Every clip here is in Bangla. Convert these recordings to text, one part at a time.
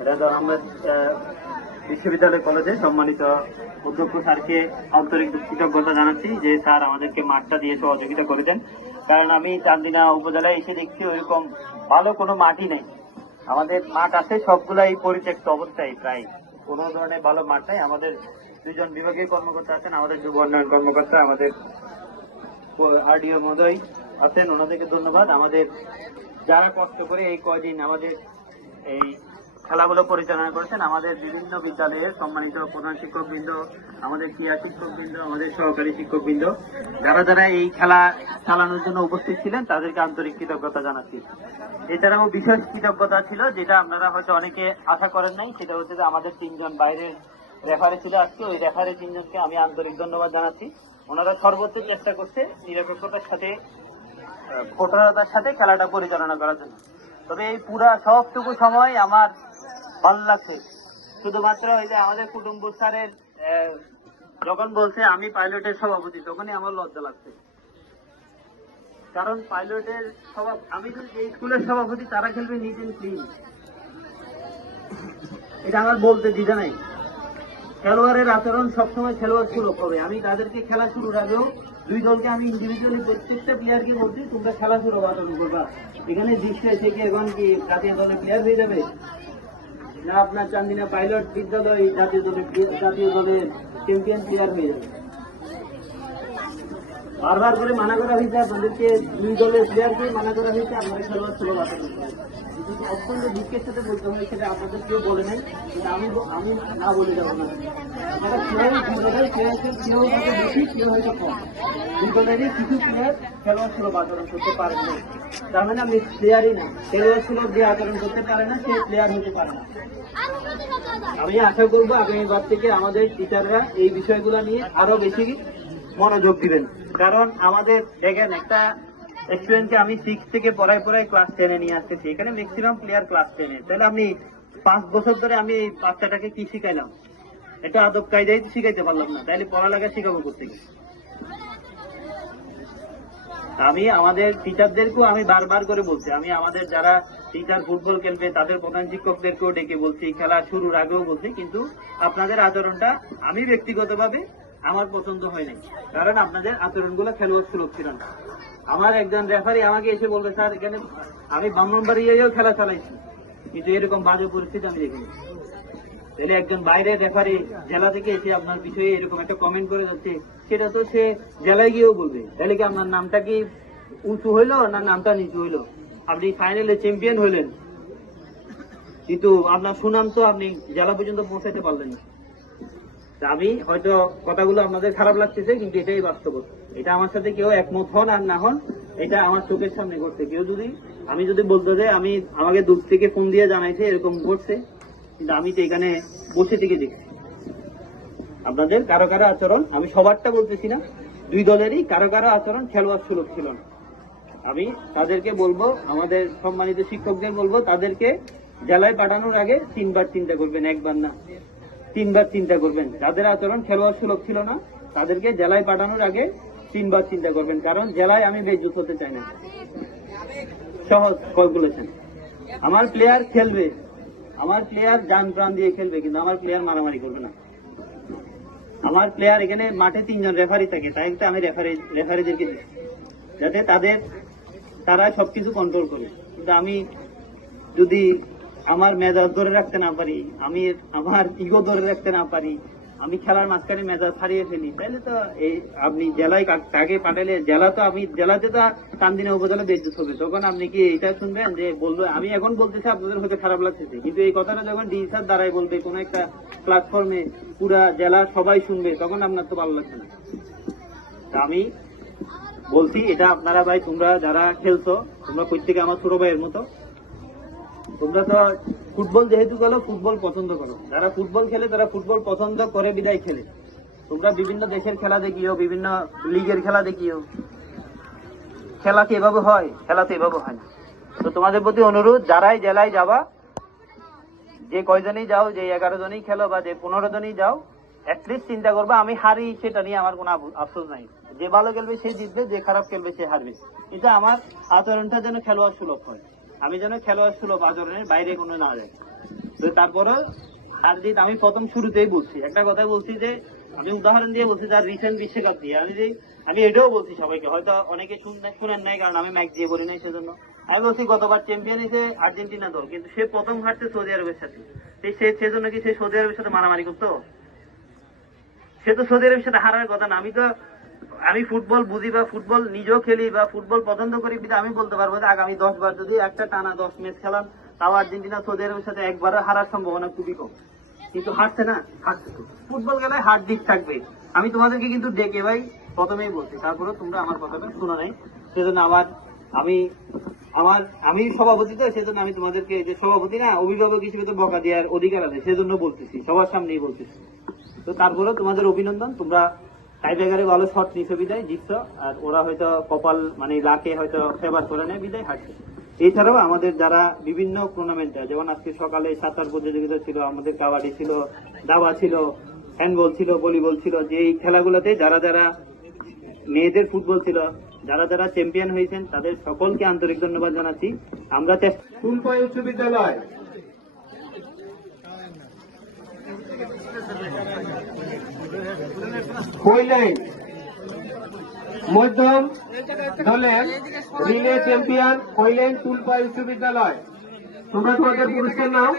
রেজা আহমেদ বিশ্ববিদ্যালয় কলেজে সম্মানিত অধ্যক্ষ স্যারকে আন্তরিক কৃতজ্ঞতা জানাচ্ছি যে স্যার আমাদেরকে মাঠটা দিয়ে সহযোগিতা করেছেন। কারণ আমি চান্দিনা উপজেলায় এসে দেখছি ওইরকম ভালো কোনো মাটি নেই। আমাদের মাঠ আছে, সবগুলাই পরিত্যক্ত অবস্থায় প্রায়। কোনো ধরনের ভালো মাঠ নাই। আমাদের দুজন বিভাগীয় কর্মকর্তা আছেন, আমাদের যুব উন্নয়ন কর্মকর্তা, আমাদের আরডিও মহোদয় আছেন, ওনাদেরকে ধন্যবাদ। আমাদের যারা কষ্ট করে এই কয়দিন আমাদের এই খেলাগুলো পরিচালনা করেছেন আমাদের বিভিন্ন বিদ্যালয়ের সম্মানিত প্রধান শিক্ষকবৃন্দ, আমাদের ক্রীড়া শিক্ষকবৃন্দ, আমাদের সহকারী শিক্ষকবৃন্দ। যারা যারা এই খেলা চালানোর জন্য উপস্থিত ছিলেন, তাদেরকে আন্তরিক কৃতজ্ঞতা জানাচ্ছি। এছাড়াও বিশেষ কৃতজ্ঞতা ছিল, যেটা আপনারা হয়তো অনেকে আশা করেন নাই, সেটা হচ্ছে যে আমাদের তিনজন বাইরের রেফারি ছিল আজকে। ওই রেফারি তিনজনকে আমি আন্তরিক ধন্যবাদ জানাচ্ছি। ওনারা সর্বোচ্চ চেষ্টা করছে নিরপেক্ষতার সাথে কঠোরতার সাথে খেলাটা পরিচালনা করার জন্য। তবে এই পুরা সবটুকু সময় আমার লাগছে। শুধুমাত্র ওই যে আমাদের কুটুম্ব স্যারের যখন বলছে, আমি পাইলটের সভাপতি, তখনই আমার লজ্জা লাগছে। কারণ পাইলটের সভা, আমি এই স্কুলের সভাপতি, তারা খেলবে নিট এন্ড ক্লিন। এটা আমার বলতে দিদা নাই। খেলোয়াড়ের আচরণ সবসময় খেলোয়াড় শুরু হবে। আমি তাদেরকে খেলা শুরুর আগেও দুই দলকে আমি ইন্ডিভিজুয়ালি প্রত্যেকটা প্লেয়ারকে বলছি, তোমরা খেলা শুরু, আচরণ করবা। এখানে দৃশ্য এসে কি এখন কি জাতীয় দলের প্লেয়ার হয়ে যাবে? না আপনার চান্দিনা পাইলট বিদ্যালয় জাতীয় দলের জাতীয় দলের চ্যাম্পিয়ন প্লেয়ার হয়ে যাবে। বারবার করে মানা করা হয়েছে, আপনাদেরকে দুই দলের প্লেয়ারকে মানা করা হয়েছে, আপনারা খেলোয়াড় কিন্তু অত্যন্ত দুঃখের সাথে বলতে হয়, সেটা আপনাদের কেউ বলে নাই আমি আমি না বলে যাব না। দুই প্লেয়ারকে কেউ হয়তো বেশি কেউ হয়তো কম দুই কিছু প্লেয়ার খেলোয়াড় সুলভ আচরণ করতে পারেন না তার মানে আমি প্লেয়ারই না, খেলোয়াড় সুলভ যে আচরণ করতে পারে না সে প্লেয়ার হতে পারে না। আমি আশা করব আগামীবার থেকে আমাদের টিচাররা এই বিষয়গুলো নিয়ে আরও বেশি মনোযোগ দিবেন। কারণ আমাদের, দেখেন, একটা স্টুডেন্টকে আমি সিক্স থেকে পড়ায় পড়ায় ক্লাস টেনে নিয়ে আসতেছি। এখানে ম্যাক্সিমাম প্লেয়ার ক্লাস টেনে তাহলে আমি পাঁচ বছর ধরে আমি এই বাচ্চাটাকে কি শিখাইলাম? এটা আদব কায়দাই শিখাইতে পারলাম না। তাহলে পড়ালেখা শিখাবো করতে আমি আমাদের টিচারদেরকেও আমি বারবার করে বলছি। আমি আমাদের যারা টিচার ফুটবল খেলবে, তাদের প্রধান শিক্ষকদেরকেও ডেকে বলছি, খেলা শুরুর আগেও বলছি। কিন্তু আপনাদের আচরণটা আমি ব্যক্তিগতভাবে আমার পছন্দ হয় নাই। কারণ আপনাদের আচরণগুলো খেলোয়াড় সুলভ ছিল না। আমার একজন রেফারি আমাকে এসে বলবে, স্যার, এখানে আমি ব্রাহ্মণবাড়িয়াও খেলা চালাইছি। কিন্তু এরকম বাজে পরিস্থিতি আমি দেখিনি। তাহলে একজন বাইরের রেফারি জেলা থেকে এসে আপনার বিষয়ে এরকম একটা কমেন্ট করে যাচ্ছে, সেটা তো সে জেলায় গিয়েও বলবে। তাহলে কি আপনার নামটা কি উঁচু হইল না নামটা নিচু হইল? আপনি ফাইনালে চ্যাম্পিয়ন হইলেন। কিন্তু আপনার সুনাম তো আপনি জেলা পর্যন্ত পৌঁছাতে পারলেন না। আমি হয়তো কথাগুলো আপনাদের খারাপ লাগতেছে, কিন্তু এটাই বাস্তবতা এটা আমার সাথে কেউ একমত হন আর না হন, এটা আমার চোখের সামনে ঘটছে। কেউ যদি, আমি যদি বলতে যে আমি আমাকে দূর থেকে ফোন দিয়ে জানাইছে, এরকম ঘটছে, কিন্তু আমি তো এখানে বসে থেকে দেখছি। আপনাদের কারও কারও আচরণ, আমি সবারটা বলতেছি না, দুই দলেরই কারও কারও আচরণ খেলোয়াড় সুলভ ছিল না। আমি তাদেরকে বলব, আমাদের সম্মানিত শিক্ষকদের বলব, তাদেরকে জেলায় পাঠানোর আগে তিনবার চিন্তা করবেন, একবার না। তিনবার চিন্তা করবেন। যাদের আচরণ খেলোয়াড় সুলভ ছিল না, তাদেরকে জেলায় পাঠানোর আগে তিনবার চিন্তা করবেন। কারণ জেলায় আমি বেজুত হতে চাই না। সহজ কল বলেছেন আমার প্লেয়ার খেলবে। আমার প্লেয়ার যান প্রাণ দিয়ে খেলবে, কিন্তু আমার প্লেয়ার মারামারি করবে না। আমার প্লেয়ার এখানে মাঠে তিনজন রেফারি থাকে, তাই তো আমি রেফারি রেফারিদেরকে দিচ্ছি যাতে তাদের, তারা সবকিছু কন্ট্রোল করে। কিন্তু আমি যদি আমার মেজাজ ধরে রাখতে না পারি, আমি আমার ইগো ধরে রাখতে না পারি, আমি খেলার মাঝখানে মেজাজ হারিয়ে ফেলি। তাহলে তো এই আপনি জেলায় কাকে পাঠালে, জেলা তো আমি জেলাতে তো কান্দিনা উপজেলা বিদ্যুৎ হবে তখন আপনি কি এটা শুনবেন যে বলব, আমি এখন বলতেছি, আপনাদের হতে খারাপ লাগতেছে। কিন্তু এই কথাটা যখন ডি স্যার দ্বারাই বলবে, কোন একটা প্ল্যাটফর্মে পুরা জেলা সবাই শুনবে, তখন আপনার তো ভালো লাগছে না। আমি বলছি, এটা আপনারা ভাই, তোমরা যারা খেলছো, তোমরা প্রত্যেকে আমার ছোট ভাইয়ের মতো তোমরা তো ফুটবল যেহেতু খেলো ফুটবল পছন্দ করো। যারা ফুটবল খেলে, তারা ফুটবল পছন্দ করে বিদায় খেলে। তোমরা বিভিন্ন দেশের খেলা দেখিও, বিভিন্ন লিগের খেলা দেখিও। খেলা কি এভাবে হয়, খেলা তো এভাবে হয় না। তো তোমাদের প্রতি অনুরোধ, যারাই জেলায় যাবা, যে কয়জনই যাও, যে এগারো জনই খেলো বা যে পনেরো জনই যাও অ্যাটলিস্ট চিন্তা করবা, আমি হারি সেটা নিয়ে আমার কোনো আফসোস নাই। যে ভালো খেলবে সে জিতবে, যে খারাপ খেলবে সে হারবে। কিন্তু আমার আচরণটা যেন খেলোয়াড় সুলভ হয় আমি যেন খেলোয়াড় সুলভ আচরণের বাইরে কোনো না যায়। তো তারপরে হার আমি প্রথম শুরুতেই বলছি, একটা কথা বলছি যে, আমি উদাহরণ দিয়ে বলছি যার রিসেন্ট বিশ্বকাপ দিয়ে। আমি যে আমি এটাও বলছি সবাইকে, হয়তো অনেকে শুন- শুনেন নাই, কারণ আমি ম্যাচ দিয়ে বলি নাই সেজন্য। আমি বলছি গতবার চ্যাম্পিয়ন হিসেবে আর্জেন্টিনা দল, কিন্তু সে প্রথম হারছে সৌদি আরবের সাথে। সে সেজন্য কি সে সৌদি আরবের সাথে মারামারি করতো? সে তো সৌদি আরবের সাথে হারার কথা না। আমি তো আমি ফুটবল বুঝি বা ফুটবল নিজেও খেলি বা ফুটবল পছন্দ করি, কিন্তু আমি বলতে পারব যে আগামী দশ বার যদি একটা টানা দশ ম্যাচ খেলাম, তাও আর্জেন্টিনা সৌদি আরবের সাথে একবারও হারার সম্ভাবনা খুবই কম। কিন্তু হারছে না, হারছে ফুটবল খেলায় হার দিক থাকবে আমি তোমাদেরকে কিন্তু ডেকে ভাই প্রথমেই বলছি তারপরে তোমরা আমার কথাটা শোনা নাই। সেজন্য আমার, আমি আমার, আমি সভাপতি তো, সেজন্য আমি তোমাদেরকে যে সভাপতি না, অভিভাবক হিসেবে তো বকা দেওয়ার অধিকার আছে, সেজন্য বলতেছি, সবার সামনেই বলতেছি। তো তারপরে তোমাদের অভিনন্দন, তোমরা টাইব্রেকারে ভালো শট নিছো বিদায়, জিতছ। আর ওরা হয়তো কপাল মানে লাকে হয়তো ফেভার করে নেয়, বিদায় হারছে এছাড়াও আমাদের যারা বিভিন্ন টুর্নামেন্টে যেমন আজকে সকালে সাঁতার প্রতিযোগিতা ছিল, আমাদের কাবাডি ছিল, দাবা ছিল হ্যান্ডবল ছিল ভলিবল ছিল, যে এই খেলাগুলোতে যারা যারা মেয়েদের ফুটবল ছিল, যারা যারা চ্যাম্পিয়ন হয়েছেন, তাদের সকলকে আন্তরিক ধন্যবাদ জানাচ্ছি। আমরা চেষ্টা উচ্চ বিদ্যালয়। কইলেন মধ্যম দলের রিলে চ্যাম্পিয়ন কইলেন ফুলপাই উচ্চ বিদ্যালয় তোমরা তোমাদের পুরস্কার নাও।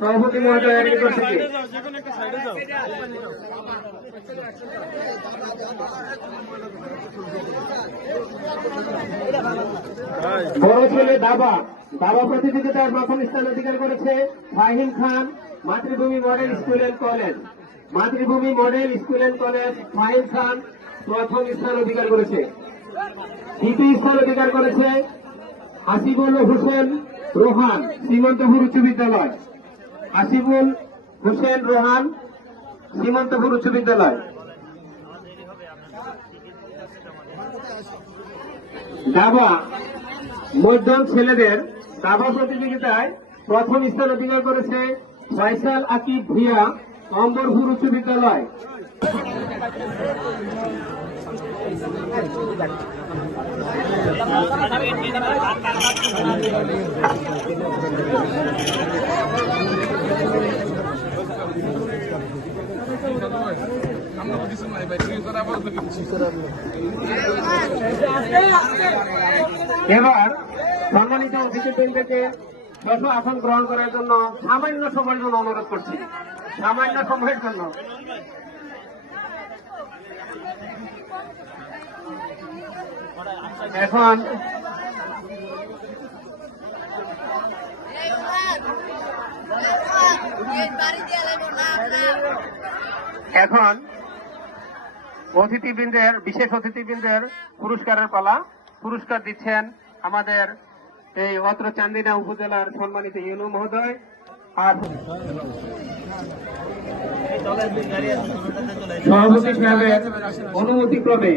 সভাপতি মহোদয়ের নিকট থেকে। বড় ছেলে দাবা দাবা প্রতিযোগিতায় প্রথম স্থান অধিকার করেছে Fahim Khan, Matribhumi model school and college. Matribhumi model school and college Fahim Khan প্রথম স্থান অধিকার করেছে। দ্বিতীয় স্থান অধিকার করেছে হাসিবুল হোসেন রোহান সীমন্তপুর উচ্চ বিদ্যালয়। হাসিবুল হোসেন রোহান সীমন্তপুর উচ্চ বিদ্যালয়। দাবা, মধ্যম ছেলেদের দাবা প্রতিযোগিতায় প্রথম স্থান অধিকার করেছে ফয়সাল আকিব ভুইয়া। অম্বরপুর উচ্চ বিদ্যালয় এবার সম্মানিত অতিথিবৃন্দকে যত আসন গ্রহণ করার জন্য সামান্য সময়ের জন্য অনুরোধ করছি। সামান্য সময়ের জন্য। এখন এখন অতিথিবৃন্দের, বিশেষ অতিথিবৃন্দের পুরস্কারের পালা। পুরস্কার দিচ্ছেন আমাদের এই অত্র চান্দিনা উপজেলার সম্মানিত ইউনু মহোদয়। সভাপতি সাহেবের অনুমতি ক্রমে